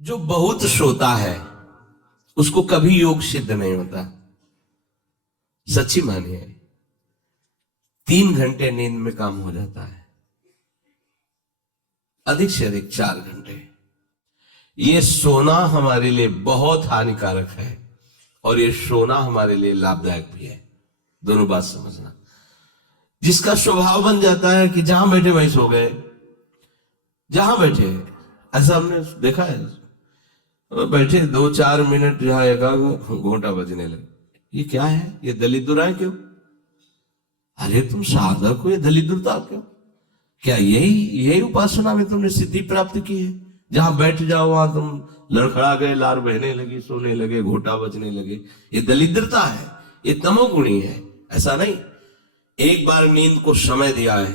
जो बहुत सोता है उसको कभी योग सिद्ध नहीं होता। सच्ची मानिए, 3 घंटे नींद में काम हो जाता है, अधिक से अधिक 4 घंटे। ये सोना हमारे लिए बहुत हानिकारक है और ये सोना हमारे लिए लाभदायक भी है। दोनों बात समझना। जिसका स्वभाव बन जाता है कि जहां बैठे वहीं सो गए, जहां बैठे, ऐसा हमने देखा है। बैठे 2-4 मिनट जहां एकाग्र घोंटा बजने लगे, ये क्या है? ये दलिद्र है क्यों? अरे तुम साधक हो, ये दलिद्रता क्यों? क्या यही उपासना में तुमने सिद्धि प्राप्त की है? जहां बैठ जाओ वहां तुम लड़खड़ा गए, लार बहने लगी, सोने लगे, घोटा बजने लगे। ये दलिद्रता है, ये तमोगुणी है। ऐसा नहीं। एक बार नींद को समय दिया है,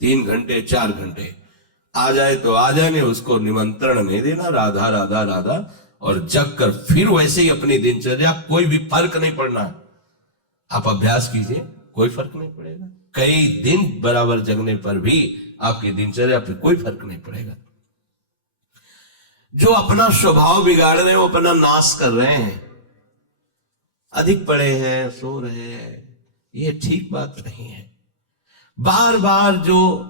3 घंटे 4 घंटे, आ जाए तो आ जाने, उसको निमंत्रण नहीं देना, राधा राधा राधा, और जग कर फिर वैसे ही अपनी दिनचर्या, कोई भी फर्क नहीं पड़ना। आप अभ्यास कीजिए, कोई फर्क नहीं पड़ेगा। कई दिन बराबर जगने पर भी आपकी दिनचर्या पे कोई फर्क नहीं पड़ेगा। जो अपना स्वभाव बिगाड़ रहे हैं वो अपना नाश कर रहे हैं। अधिक पड़े हैं, सो रहे हैं, ये ठीक बात नहीं है। बार बार जो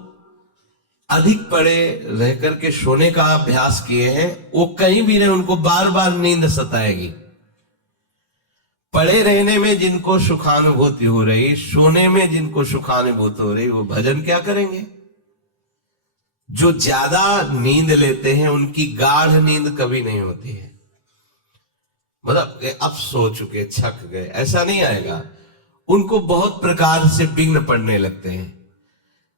अधिक पड़े रह करके सोने का अभ्यास किए हैं, वो कहीं भी रहे, उनको बार बार नींद सताएगी। पड़े रहने में जिनको सुखानुभूति हो रही, सोने में जिनको सुखानुभूति हो रही, वो भजन क्या करेंगे? जो ज्यादा नींद लेते हैं उनकी गाढ़ नींद कभी नहीं होती है। मतलब अब सो चुके, थक गए, ऐसा नहीं आएगा। उनको बहुत प्रकार से विघ्न पड़ने लगते हैं,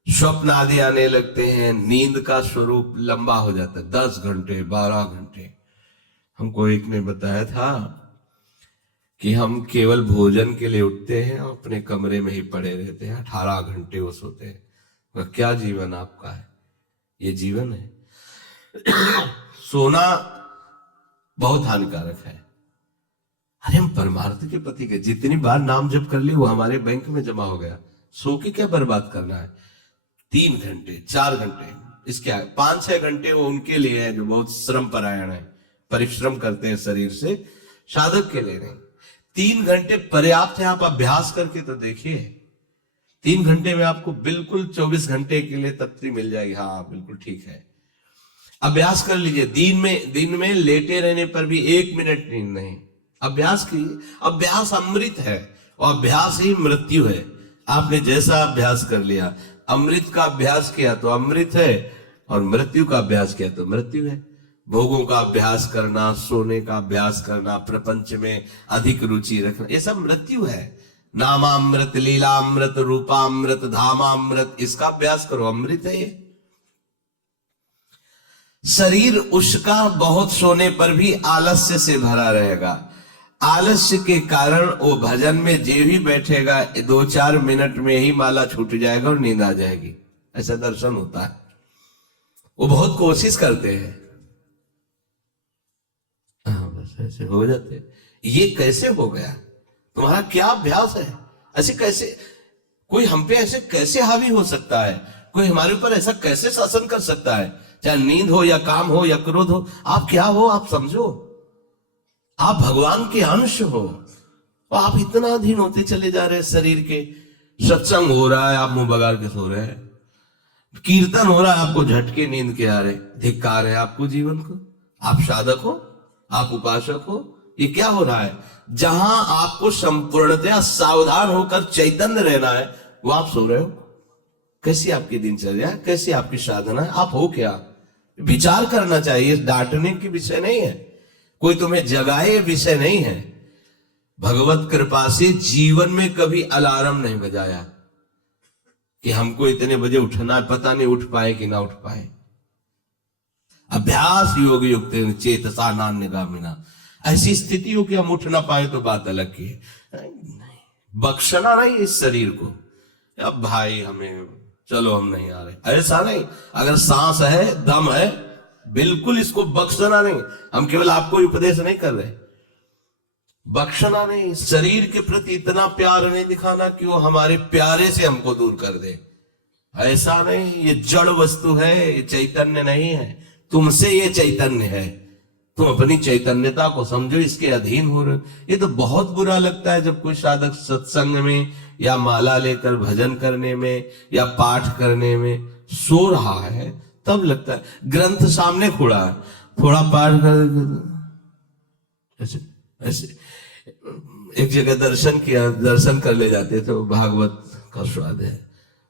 स्वप्न आदि आने लगते हैं, नींद का स्वरूप लंबा हो जाता है, 10 घंटे 12 घंटे। हमको एक ने बताया था कि हम केवल भोजन के लिए उठते हैं और अपने कमरे में ही पड़े रहते हैं, 18 घंटे वो सोते हैं। वह क्या जीवन आपका है? ये जीवन है? सोना बहुत हानिकारक है। अरे हम परमार्थ के पति के, जितनी बार नाम जप कर ली वो हमारे बैंक में जमा हो गया। सो के क्या बर्बाद करना है? 3 घंटे 4 घंटे, इसके 5-6 घंटे वो उनके लिए है जो बहुत श्रम परायण है, परिश्रम करते हैं शरीर से, साधक के लिए नहीं। 3 घंटे पर्याप्त है। आप अभ्यास करके तो देखिए, 3 घंटे में आपको बिल्कुल 24 घंटे के लिए तृप्ति मिल जाएगी। हाँ बिल्कुल ठीक है, अभ्यास कर लीजिए। दिन में लेटे रहने पर भी 1 मिनट नींद नहीं। अभ्यास कीजिए। अभ्यास अमृत है और अभ्यास ही मृत्यु है। आपने जैसा अभ्यास कर लिया, अमृत का अभ्यास किया तो अमृत है, और मृत्यु का अभ्यास किया तो मृत्यु है। भोगों का अभ्यास करना, सोने का अभ्यास करना, प्रपंच में अधिक रुचि रखना, ये सब मृत्यु है। नामामृत, लीलामृत, रूपामृत, धामामृत, इसका अभ्यास करो, अमृत है ये। शरीर उसका बहुत सोने पर भी आलस्य से भरा रहेगा। आलस्य के कारण वो भजन में जे भी बैठेगा 2-4 मिनट में ही माला छूट जाएगा और नींद आ जाएगी। ऐसा दर्शन होता है। वो बहुत कोशिश करते हैं, बस ऐसे हो जाते। ये कैसे हो गया? तुम्हारा क्या अभ्यास है? ऐसे कैसे कोई हम पे ऐसे कैसे हावी हो सकता है? कोई हमारे ऊपर ऐसा कैसे शासन कर सकता है? चाहे नींद हो या काम हो या क्रोध हो, आप क्या हो? आप समझो, आप भगवान के अंश हो और आप इतना अधीन होते चले जा रहे हैं शरीर के। सत्संग हो रहा है, आप मुंह बगाड़ के सो रहे हैं। कीर्तन हो रहा है, आपको झटके नींद के आ रहे। धिक्कार है आपको जीवन को। आप साधक हो, आप उपासक हो, ये क्या हो रहा है? जहां आपको संपूर्णतया सावधान होकर चैतन्य रहना है, वो आप सो रहे हो। कैसी आपकी दिनचर्या, कैसी आपकी साधना है? आप हो क्या? विचार करना चाहिए। डांटने की विषय नहीं है, कोई तुम्हें जगाए विषय नहीं है। भगवत कृपा से जीवन में कभी अलार्म नहीं बजाया कि हमको इतने बजे उठना है, पता नहीं उठ पाए कि ना उठ पाए। अभ्यास योग युक्त चेतसा नान्यगामिना, ऐसी स्थिति हो कि हम उठ ना पाए तो बात अलग की है। बख्शना नहीं इस शरीर को, अब भाई हमें चलो हम नहीं आ रहे, ऐसा नहीं। अगर सांस है, दम है, बिल्कुल इसको बख्शना नहीं। हम केवल आपको उपदेश नहीं कर रहे, बख्शना नहीं। शरीर के प्रति इतना प्यार नहीं दिखाना कि वो हमारे प्यारे से हमको दूर कर दे, ऐसा नहीं। ये जड़ वस्तु है, ये चैतन्य नहीं है। तुमसे ये चैतन्य है, तुम अपनी चैतन्यता को समझो, इसके अधीन हो रहे हो। ये तो बहुत बुरा लगता है जब कोई साधक सत्संग में या माला लेकर भजन करने में या पाठ करने में सो रहा है, तब लगता है। ग्रंथ सामने खुड़ा है, थोड़ा पाठ कर, ऐसे ऐसे। एक जगह दर्शन किया, दर्शन कर ले जाते तो भागवत का स्वाद है।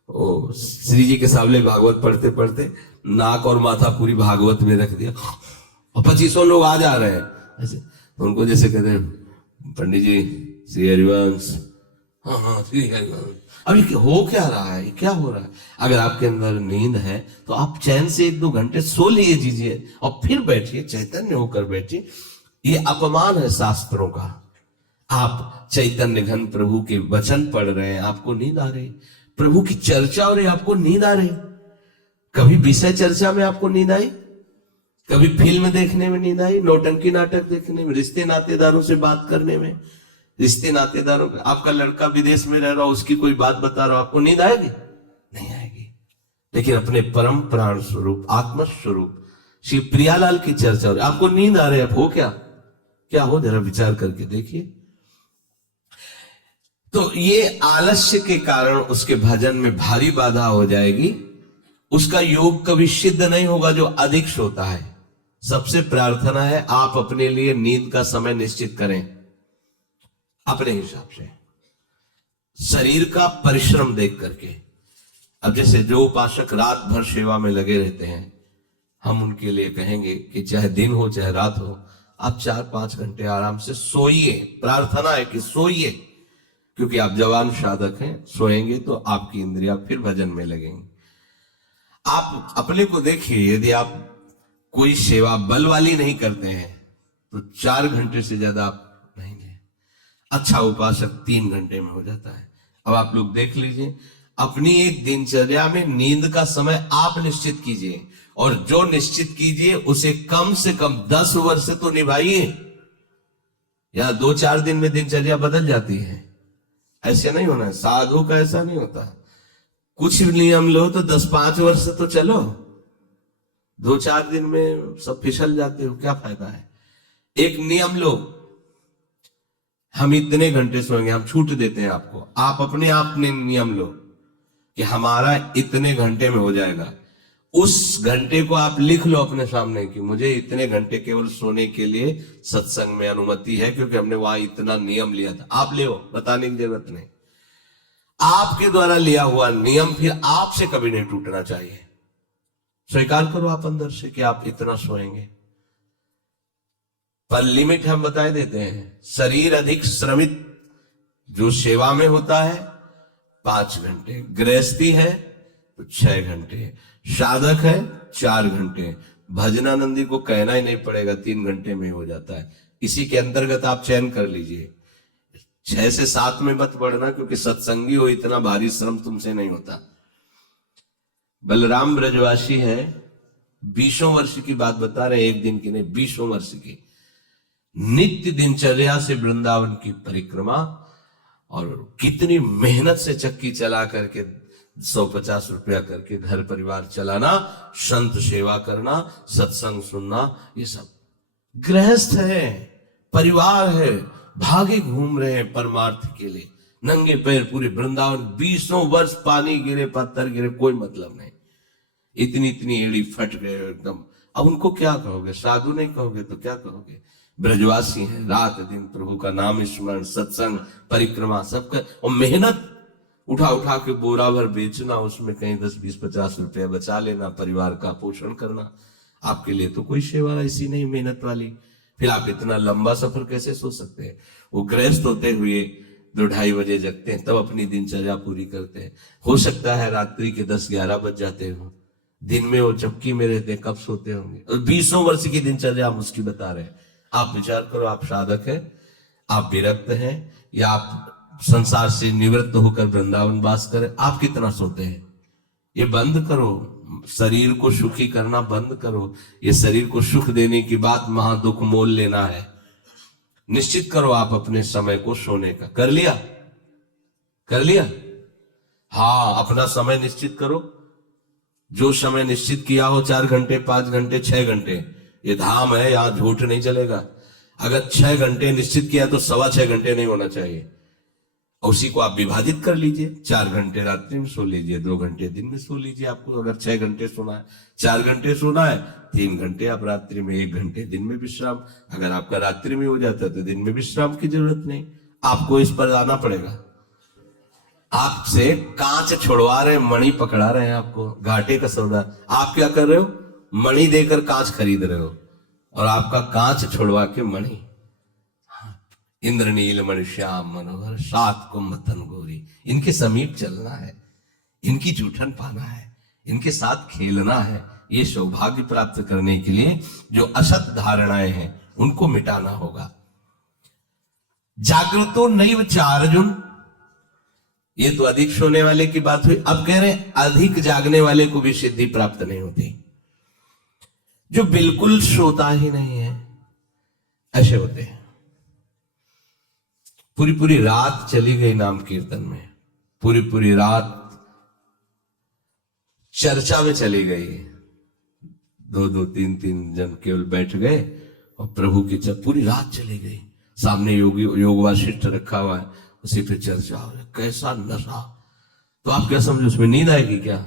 ओ श्री जी के सामने भागवत पढ़ते पढ़ते नाक और माथा पूरी भागवत में रख दिया, और 2500 लोग आ जा रहे हैं ऐसे। तो उनको जैसे कहते हैं, पंडित जी श्री हरिवंश, हाँ हाँ श्री हरिवंश। अभी हो क्या रहा है, क्या हो रहा है? अगर आपके अंदर नींद है तो आप चैन से 1-2 घंटे सो लीजिए और फिर बैठिए, चैतन्य होकर बैठिए। ये अपमान है शास्त्रों का। आप चैतन्य घन प्रभु के वचन पढ़ रहे हैं, आपको नींद आ रही, प्रभु की चर्चा हो रही, आपको नींद आ रही। कभी विषय चर्चा में आपको नींद आई? कभी फिल्म देखने में नींद आई? नौटंकी नाटक देखने में, रिश्ते नातेदारों से बात करने में, रिश्ते नातेदारों, आपका लड़का विदेश में रह रहा हो, उसकी कोई बात बता रहा हो, आपको नींद आएगी? नहीं आएगी। लेकिन अपने परम प्राण स्वरूप आत्म स्वरूप श्री प्रियालाल की चर्चा हो रही, आपको नींद आ रही है। अब हो क्या हो, जरा विचार करके देखिए। तो ये आलस्य के कारण उसके भजन में भारी बाधा हो जाएगी। उसका योग कभी सिद्ध नहीं होगा जो अधिक सोता है। सबसे प्रार्थना है, आप अपने लिए नींद का समय निश्चित करें अपने हिसाब से, शरीर का परिश्रम देख करके। अब जैसे जो उपासक रात भर सेवा में लगे रहते हैं, हम उनके लिए कहेंगे कि चाहे दिन हो चाहे रात हो, आप 4-5 घंटे आराम से सोइए। प्रार्थना है कि सोइए, क्योंकि आप जवान साधक हैं, सोएंगे तो आपकी इंद्रियां फिर भजन में लगेंगी। आप अपने को देखिए, यदि आप कोई सेवा बल वाली नहीं करते हैं तो 4 घंटे से ज्यादा आप नहीं दे। अच्छा उपासक 3 घंटे में हो जाता है। अब आप लोग देख लीजिए, अपनी एक दिनचर्या में नींद का समय आप निश्चित कीजिए, और जो निश्चित कीजिए उसे कम से कम 10 वर्ष से तो निभाइए। या 2-4 दिन में दिनचर्या बदल जाती है, ऐसे नहीं होना है। साधु का ऐसा नहीं होता। कुछ नियम लो तो 10-5 वर्ष से तो चलो, 2-4 दिन में सब फिसल जाते हो, क्या फायदा है? एक नियम लो, हम इतने घंटे सोएंगे, हम छूट देते हैं आपको। आप अपने आप ने नियम लो कि हमारा इतने घंटे में हो जाएगा। उस घंटे को आप लिख लो अपने सामने कि मुझे इतने घंटे केवल सोने के लिए सत्संग में अनुमति है, क्योंकि हमने वहां इतना नियम लिया था। आप ले, बताने की जरूरत नहीं। आपके द्वारा लिया हुआ नियम फिर आपसे कभी नहीं टूटना चाहिए। स्वीकार करो आप अंदर से कि आप इतना सोएंगे, पर लिमिट हम बता देते हैं। शरीर अधिक श्रमित जो सेवा में होता है 5 घंटे, गृहस्थी है तो 6 घंटे, साधक है 4 घंटे। भजनानंदी को कहना ही नहीं पड़ेगा, 3 घंटे में हो जाता है। इसी के अंतर्गत आप चयन कर लीजिए। 6 से 7 में मत बढ़ना, क्योंकि सत्संगी हो, इतना भारी श्रम तुमसे नहीं होता। बलराम ब्रजवासी है, 20 वर्ष की बात बता रहे, एक दिन की नहीं, 20 वर्ष की नित्य दिनचर्या से वृंदावन की परिक्रमा, और कितनी मेहनत से चक्की चला करके 150 रुपया करके घर परिवार चलाना, संत सेवा करना, सत्संग सुनना, ये सब गृहस्थ है, परिवार है, भागे घूम रहे हैं परमार्थ के लिए, नंगे पैर पूरे वृंदावन। 20 वर्ष पानी गिरे, पत्थर गिरे, कोई मतलब नहीं। इतनी इतनी एड़ी फट गए एकदम। अब उनको क्या कहोगे? साधु नहीं कहोगे तो क्या कहोगे? ब्रजवासी हैं, रात दिन प्रभु का नाम स्मरण, सत्संग, परिक्रमा सब कर, और मेहनत उठा उठा के बोरा भर बेचना, उसमें कहीं 10-20-50 रुपया बचा लेना, परिवार का पोषण करना। आपके लिए तो कोई सेवा ऐसी नहीं मेहनत वाली। फिर आप इतना लंबा सफर कैसे सोच सकते हैं? वो गृहस्थ होते हुए 2-2:30 बजे जगते हैं, तब अपनी दिनचर्या पूरी करते हैं। हो सकता है रात्रि के 10-11 बज जाते हो, दिन में वो चपकी में रहते हैं, कब सोते होंगे? और 20 वर्ष की दिनचर्या हम उसकी बता रहे हैं। आप विचार करो, आप साधक हैं, आप विरक्त हैं, या आप संसार से निवृत्त होकर वृंदावन वास करें, आप कितना सोते हैं? ये बंद करो, शरीर को सुखी करना बंद करो। ये शरीर को सुख देने की बात महा दुख मोल लेना है। निश्चित करो आप अपने समय को सोने का। कर लिया? कर लिया? हाँ, अपना समय निश्चित करो। जो समय निश्चित किया हो, 4 घंटे, 5 घंटे, 6 घंटे, ये धाम है, यहां झूठ नहीं चलेगा। अगर 6 घंटे निश्चित किया तो 6.25 घंटे नहीं होना चाहिए। उसी को आप विभाजित कर लीजिए, 4 घंटे रात्रि में सो लीजिए, 2 घंटे दिन में सो लीजिए। आपको अगर 6 घंटे सोना है, 4 घंटे सोना है, 3 घंटे आप रात्रि में, 1 घंटे दिन में विश्राम। अगर आपका रात्रि में हो जाता है तो दिन में विश्राम की जरूरत नहीं, आपको इस पर आना पड़ेगा। आपसे कांच छोड़वा रहे हैं, मणि पकड़ा रहे हैं आपको, घाटे का सौदा। आप क्या कर रहे हो? मणि देकर कांच खरीद रहे हो, और आपका कांच छोड़वा के मणि। इंद्रनील मणि श्याम मनोहर 7 कुंभ तन गोरी, इनके समीप चलना है, इनकी जूठन पाना है, इनके साथ खेलना है। ये सौभाग्य प्राप्त करने के लिए जो असत धारणाएं हैं उनको मिटाना होगा। जागृतो नैव चार्जुन, ये तो अधिक सोने वाले की बात हुई। अब कह रहे हैं अधिक जागने वाले को भी सिद्धि प्राप्त नहीं होती। जो बिल्कुल सोता ही नहीं है ऐसे होते हैं। पूरी पूरी रात चली गई नाम कीर्तन में, पूरी पूरी रात चर्चा में चली गई, 2-2, 3-3 जन केवल बैठ गए और प्रभु की पूरी रात चली गई। सामने योग वासिष्ठ रखा हुआ है, उसी पे चर्चा हो रही। कैसा नशा! तो आप क्या समझो, उसमें नींद आएगी क्या?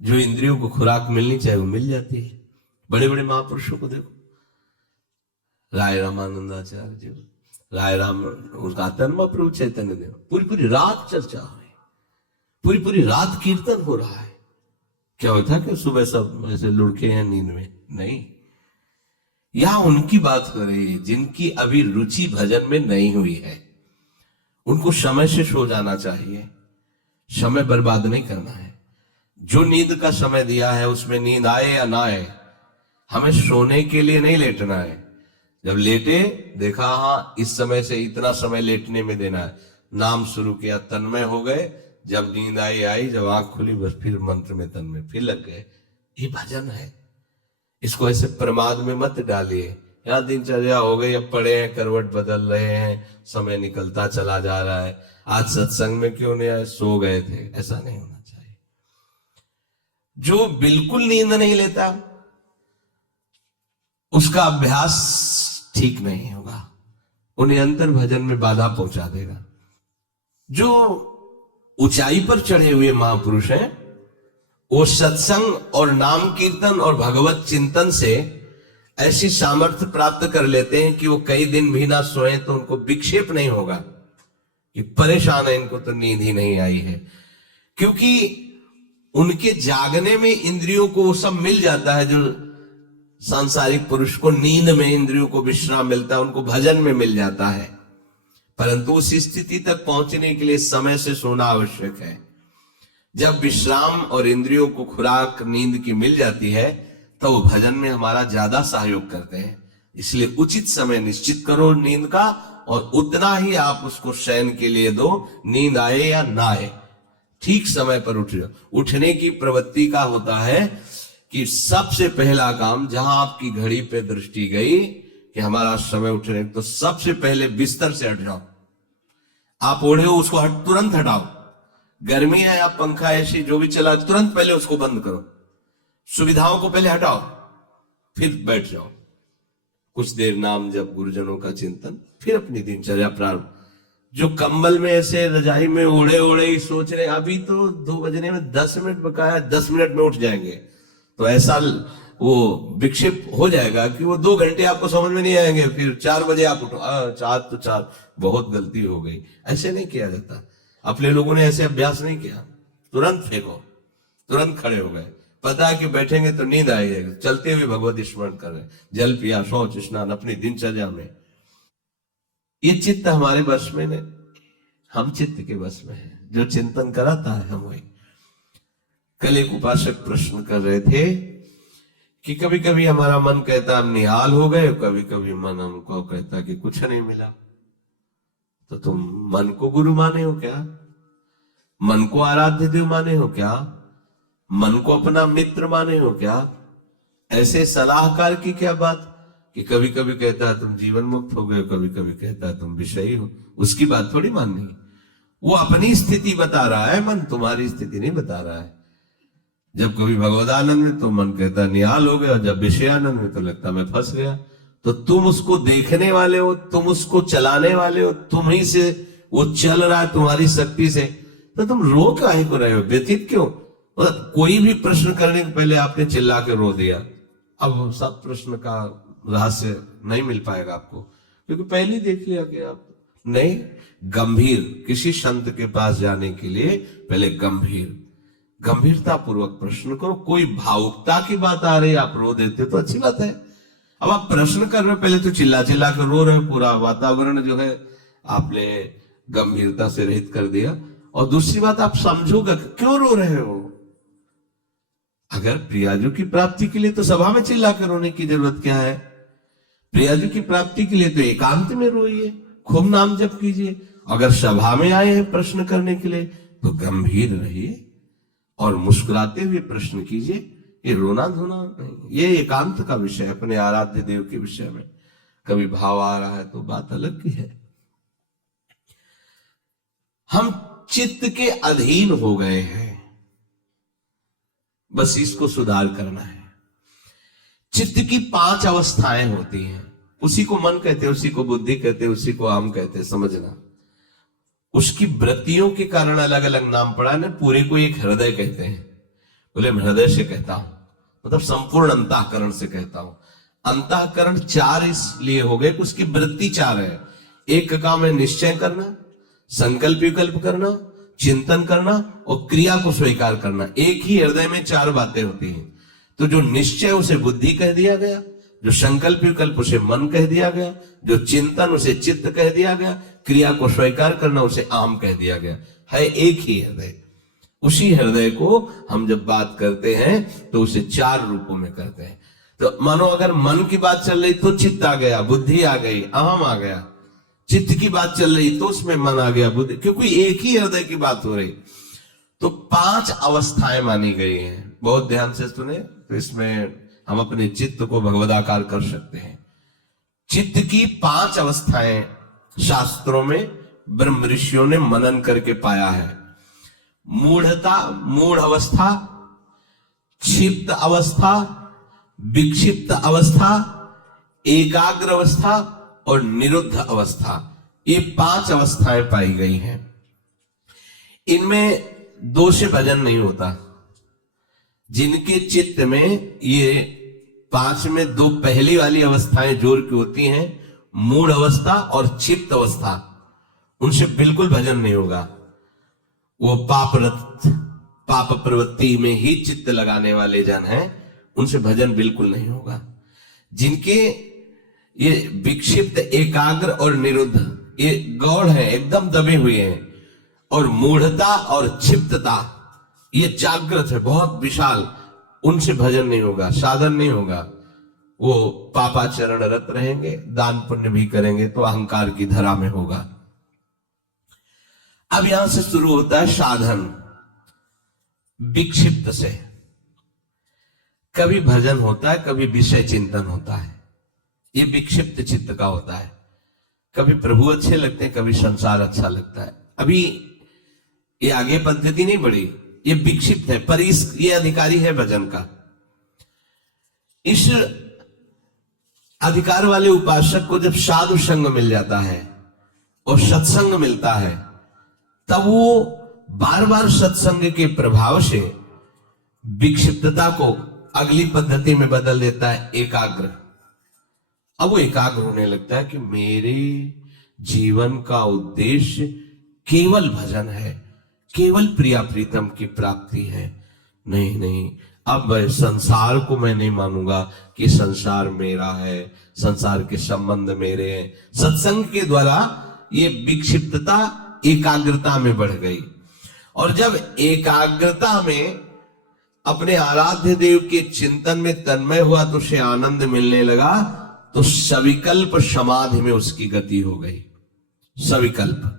जो इंद्रियों को खुराक मिलनी चाहिए वो मिल जाती है। बड़े बड़े महापुरुषों को देखो, राय रामानंदाचार्य जी, राय राम, उसका तन्मा प्रभु चैतन्य देव, पूरी पूरी रात चर्चा हो रही, पूरी पूरी रात कीर्तन हो रहा है। क्या होता है कि सुबह सब ऐसे लुढ़के हैं नींद में? नहीं, यहां उनकी बात हो रही है जिनकी अभी रुचि भजन में नहीं हुई है। उनको समय से सो जाना चाहिए, समय बर्बाद नहीं करना है। जो नींद का समय दिया है उसमें नींद आए या ना आए, हमें सोने के लिए नहीं लेटना है। जब लेटे देखा हाँ इस समय से इतना समय लेटने में देना है, नाम शुरू किया, तन्मय हो गए। जब नींद आई, जब आंख खुली बस फिर मंत्र में तन्मय फिर लग गए। ये भजन है, इसको ऐसे प्रमाद में मत डालिए। यहाँ दिनचर्या हो गई, अब पड़े हैं, करवट बदल रहे हैं, समय निकलता चला जा रहा है, आज सत्संग में क्यों नहीं आए, सो गए थे, ऐसा नहीं होना चाहिए। जो बिल्कुल नींद नहीं लेता उसका अभ्यास ठीक नहीं होगा, उन्हें अंतर भजन में बाधा पहुंचा देगा। जो ऊंचाई पर चढ़े हुए महापुरुष हैं वो सत्संग और नाम कीर्तन और भगवत चिंतन से ऐसी सामर्थ्य प्राप्त कर लेते हैं कि वो कई दिन भी ना सोए तो उनको विक्षेप नहीं होगा कि परेशान है, इनको तो नींद ही नहीं आई है। क्योंकि उनके जागने में इंद्रियों को वो सब मिल जाता है जो सांसारिक पुरुष को नींद में इंद्रियों को विश्राम मिलता है, उनको भजन में मिल जाता है। परंतु उस स्थिति तक पहुंचने के लिए समय से सोना आवश्यक है। जब विश्राम और इंद्रियों को खुराक नींद की मिल जाती है तो वो भजन में हमारा ज्यादा सहयोग करते हैं। इसलिए उचित समय निश्चित करो नींद का, और उतना ही आप उसको शयन के लिए दो, नींद आए या ना आए, ठीक समय पर उठ जाओ। उठने की प्रवृत्ति का होता है कि सबसे पहला काम, जहां आपकी घड़ी पे दृष्टि गई कि हमारा समय उठने, तो सबसे पहले बिस्तर से हट जाओ। आप ओढ़े हो उसको तुरंत हटाओ। गर्मी है या पंखा ऐसी जो भी चला, तुरंत पहले उसको बंद करो। सुविधाओं को पहले हटाओ, फिर बैठ जाओ। कुछ देर नाम जप, गुरुजनों का चिंतन, फिर अपनी दिनचर्या प्रारंभ। जो कंबल में ऐसे रजाई में ओढ़े ओढ़े ही सोच रहे अभी तो 2 बजने में 10 मिनट बकाया, 10 मिनट में उठ जाएंगे, तो ऐसा वो विक्षेप हो जाएगा कि वो 2 घंटे आपको समझ में नहीं आएंगे। फिर 4 बजे आप उठो, 4 तो 4, बहुत गलती हो गई। ऐसे नहीं किया जाता। अपने लोगों ने ऐसे अभ्यास नहीं किया, तुरंत फेंको, तुरंत खड़े हो गए। पता है कि बैठेंगे तो नींद आएगी, चलते हुए भगवत स्मरण कर रहे, जल पिया, शौच स्नान अपनी दिनचर्या में। ये चित्त हमारे वश में नहीं, हम चित्त के वश में है। जो चिंतन कराता है हम वही। कल एक उपासक प्रश्न कर रहे थे कि कभी कभी हमारा मन कहता हम निहाल हो गए, कभी कभी मन हमको कहता कि कुछ नहीं मिला। तो तुम मन को गुरु माने हो क्या? मन को आराध्य देव माने हो क्या? मन को अपना मित्र माने हो क्या? ऐसे सलाहकार की क्या बात कि कभी कभी कहता है तुम जीवन मुक्त हो गए, कभी कभी कहता है तुम विषयी हो। उसकी बात थोड़ी माननी। वो अपनी स्थिति बता रहा है, मन तुम्हारी स्थिति नहीं बता रहा है। जब कभी भगवदानंद में तो मन कहता निहाल हो गया, और जब विषयानंद में तो लगता मैं फंस गया। तो तुम उसको देखने वाले हो, तुम उसको चलाने वाले हो, तुम ही से वो चल रहा है तुम्हारी शक्ति से, तो तुम रो काहे को रहे हो, व्यथित क्यों? मतलब कोई भी प्रश्न करने के पहले आपने चिल्ला के रो दिया। अब सब प्रश्न का रहस्य नहीं मिल पाएगा आपको, क्योंकि पहले ही देख लिया कि आप नहीं। गंभीर किसी संत के पास जाने के लिए पहले गंभीरता पूर्वक प्रश्न करो। कोई भावुकता की बात आ रही है, आप रो देते तो अच्छी बात है। अब आप प्रश्न कर रहे हो, पहले तो चिल्ला चिल्ला कर रो रहे हो, पूरा वातावरण जो है आपने गंभीरता से रहित कर दिया। और दूसरी बात, आप समझोगे क्यों रो रहे हो। अगर प्रियाजू की प्राप्ति के लिए तो सभा में चिल्ला कर रोने की जरूरत क्या है। प्रियाजू की प्राप्ति के लिए तो एकांत में रोइए, खूब नाम जप कीजिए। अगर सभा में आए हैं प्रश्न करने के लिए तो गंभीर रहिए और मुस्कुराते हुए प्रश्न कीजिए। ये रोना धोना नहीं, ये एकांत का विषय है। अपने आराध्य देव के विषय में कभी भाव आ रहा है तो बात अलग की है। हम चित्त के अधीन हो गए हैं, बस इसको सुधार करना है। चित्त की 5 अवस्थाएं होती हैं, उसी को मन कहते हैं, उसी को बुद्धि कहते हैं, उसी को आम कहते हैं। समझना, उसकी वृत्तियों के कारण अलग अलग नाम पड़ा है ना। पूरे को एक हृदय कहते हैं, बोले मैं हृदय से कहता हूं, मतलब संपूर्ण अंतःकरण से कहता हूं। अंतःकरण 4 इसलिए हो गए कि उसकी वृत्ति 4 है। एक का काम है निश्चय करना, संकल्प विकल्प करना, चिंतन करना और क्रिया को स्वीकार करना। एक ही हृदय में 4 बातें होती हैं। तो जो निश्चय उसे बुद्धि कह दिया गया, जो संकल्प विकल्प उसे मन कह दिया गया, जो चिंतन उसे चित्त कह दिया गया, क्रिया को स्वीकार करना उसे आम कह दिया गया। है एक ही हृदय। उसी हृदय को हम जब बात करते हैं तो उसे 4 रूपों में करते हैं। तो मानो अगर मन की बात चल रही तो चित्त आ गया, बुद्धि आ गई, अहम आ गया। चित्त की बात चल रही तो उसमें मन आ गया, बुद्धि, क्योंकि एक ही हृदय की बात हो रही। तो 5 अवस्थाएं मानी गई हैं। बहुत ध्यान से सुने, तो इसमें हम अपने चित्त को भगवदाकार कर सकते हैं। चित्त की 5 अवस्थाएं शास्त्रों में ब्रह्म ऋषियों ने मनन करके पाया है। मूढ़ता, मूढ़ अवस्था, क्षिप्त अवस्था, विक्षिप्त अवस्था, एकाग्र अवस्था और निरुद्ध अवस्था। ये 5 अवस्थाएं पाई गई हैं। इनमें 2 से भजन नहीं होता। जिनके चित्त में ये 5 में 2 पहली वाली अवस्थाएं जोर की होती हैं, मूढ़ अवस्था और क्षिप्त अवस्था, उनसे बिल्कुल भजन नहीं होगा। वो पाप प्रवृत्ति में ही चित्त लगाने वाले जन हैं, उनसे भजन बिल्कुल नहीं होगा। जिनके ये विक्षिप्त, एकाग्र और निरुद्ध ये गौड़ है, एकदम दबे हुए हैं, और मूढ़ता और क्षिप्तता ये जागृत है, बहुत विशाल, उनसे भजन नहीं होगा, साधन नहीं होगा। वो पापाचरण रत रहेंगे, दान पुण्य भी करेंगे तो अहंकार की धरा में होगा। अब यहां से शुरू होता है साधन। विक्षिप्त से कभी भजन होता है, कभी विषय चिंतन होता है। ये विक्षिप्त चित्त का होता है। कभी प्रभु अच्छे लगते हैं, कभी संसार अच्छा लगता है। अभी ये आगे पद्धति नहीं बढ़ी, ये विक्षिप्त है, पर ये अधिकारी है भजन का। इस अधिकार वाले उपासक को जब साधु संग मिल जाता है और सत्संग मिलता है, तब वो बार बार सत्संग के प्रभाव से विक्षिप्तता को अगली पद्धति में बदल देता है, एकाग्र। अब वो एकाग्र होने लगता है कि मेरे जीवन का उद्देश्य केवल भजन है, केवल प्रिया प्रीतम की प्राप्ति है। नहीं, अब संसार को मैं नहीं मानूंगा कि संसार मेरा है, संसार के संबंध मेरे हैं। सत्संग के द्वारा ये विक्षिप्तता एकाग्रता में बढ़ गई, और जब एकाग्रता में अपने आराध्य देव के चिंतन में तन्मय हुआ तो उसे आनंद मिलने लगा, तो सविकल्प समाधि में उसकी गति हो गई। सविकल्प,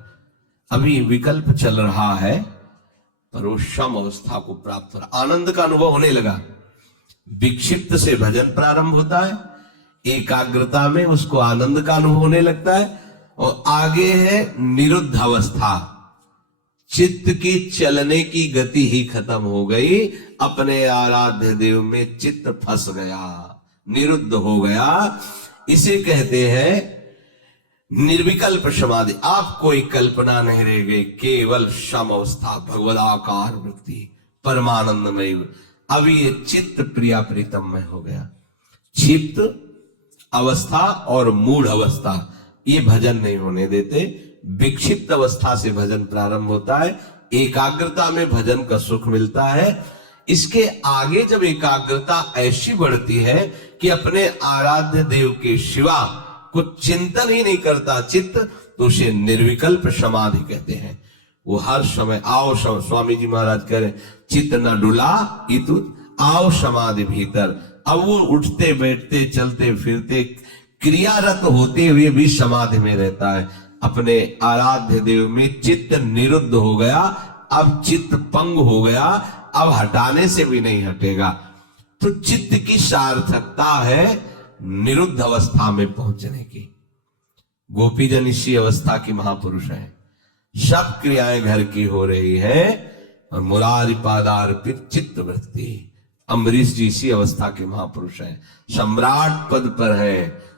अभी विकल्प चल रहा है पर वो सम अवस्था को प्राप्त हो रहा, आनंद का अनुभव होने लगा। विक्षिप्त से भजन प्रारंभ होता है, एकाग्रता में उसको आनंद का अनुभव होने लगता है, और आगे है निरुद्ध अवस्था, चित्त की चलने की गति ही खत्म हो गई, अपने आराध्य देव में चित्त फंस गया, निरुद्ध हो गया। इसे कहते हैं निर्विकल्प समाधि। आप कोई कल्पना नहीं रह गई, केवल सम अवस्था, भगवदाकार वृत्ति, परमानंदमय। अब ये चित्त प्रिया प्रीतममय हो गया। चित्त अवस्था और मूढ़ अवस्था ये भजन नहीं होने देते। विक्षिप्त अवस्था से भजन प्रारंभ होता है, एकाग्रता में भजन का सुख मिलता है। इसके आगे जब एकाग्रता ऐसी बढ़ती है कि अपने आराध्य देव के सिवा कुछ चिंतन ही नहीं करता चित्त, तो उसे निर्विकल्प समाधि कहते हैं। वो हर समय आओ स्वामी जी महाराज कह रहे चित्त न डुला इतु आओ समाधि भीतर। अब वो उठते बैठते चलते फिरते क्रियारत होते हुए भी समाधि में रहता है। अपने आराध्य देव में चित्त निरुद्ध हो गया, अब चित्त पंग हो गया, अब हटाने से भी नहीं हटेगा। तो चित्त की सार्थकता है निरुद्ध अवस्था में पहुंचने की। गोपीजन इसी अवस्था की महापुरुष है। सब क्रियाएं घर की हो रही है और मुरारी पादार्पित चित्त वृत्ति। अम्बरीश जी इसी अवस्था के महापुरुष हैं, सम्राट पद पर है।